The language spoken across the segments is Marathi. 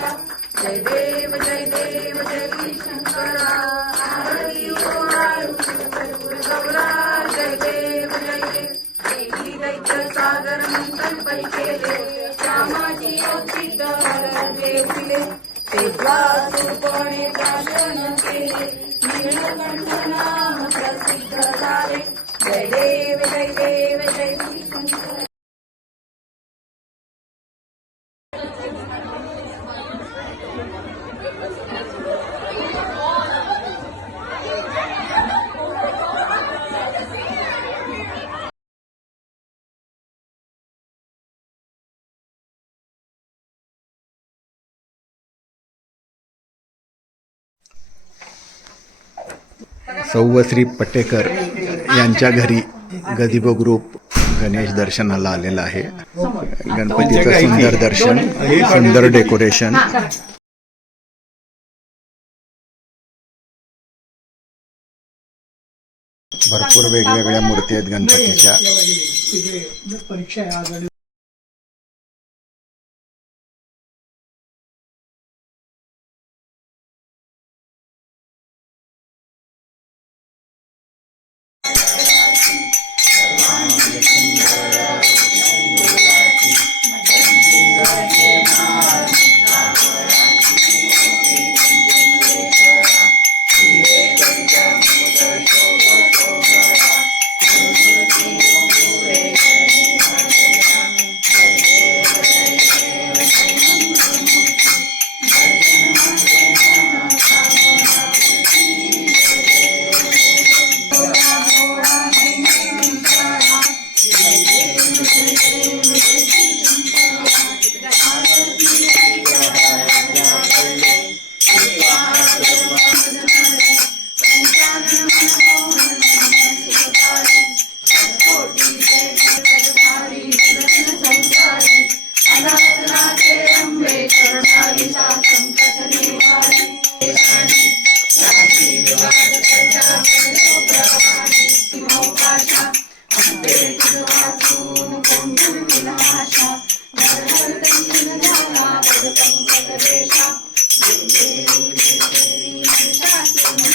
शोभे उमा वेल्लाळा जय देव जय देव जय शंकरा. आरती गौरा जय देव जय देव. देवी दैत्य सागर मंथन पै केले श्यामाची औचित हर देविले तेव्हा सुपणे प्राशन केले. सौवश्री पटेकर यांच्या घरी गदिबो ग्रुप गणेश दर्शनाला आलेला आहे गणपतीचं सुंदर दर्शन सुंदर डेकोरेशन भरपूर वेगवेगळ्या मूर्ती आहेत गणपतीच्या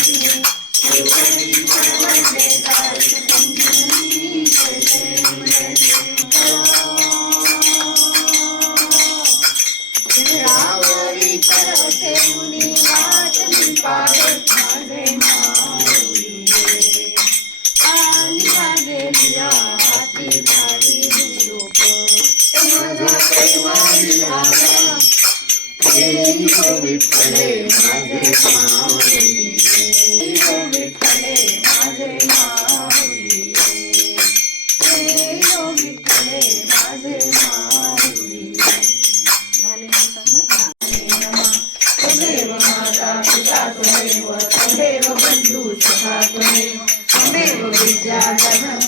you. परीक्षा आहे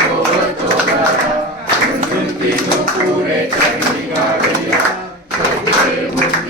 आघाडी सुखाने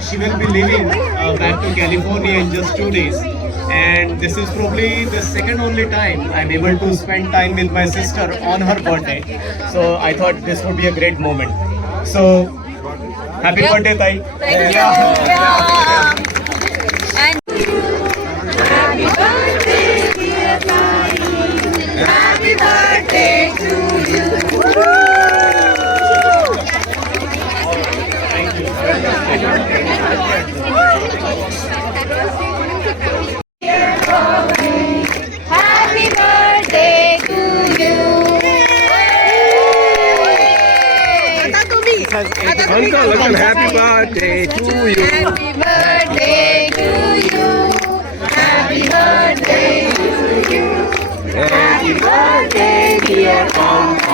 She will be leaving uh, back to California in just two days. And this is probably the second only time I'm able to spend time with my sister on her birthday. So I thought this would be a great moment. So happy birthday, Thai. Thank you. Yeah. has eight. Uncle, uncle, happy birthday to you. Happy birthday to you. Happy birthday to you. Happy birthday, dear Uncle.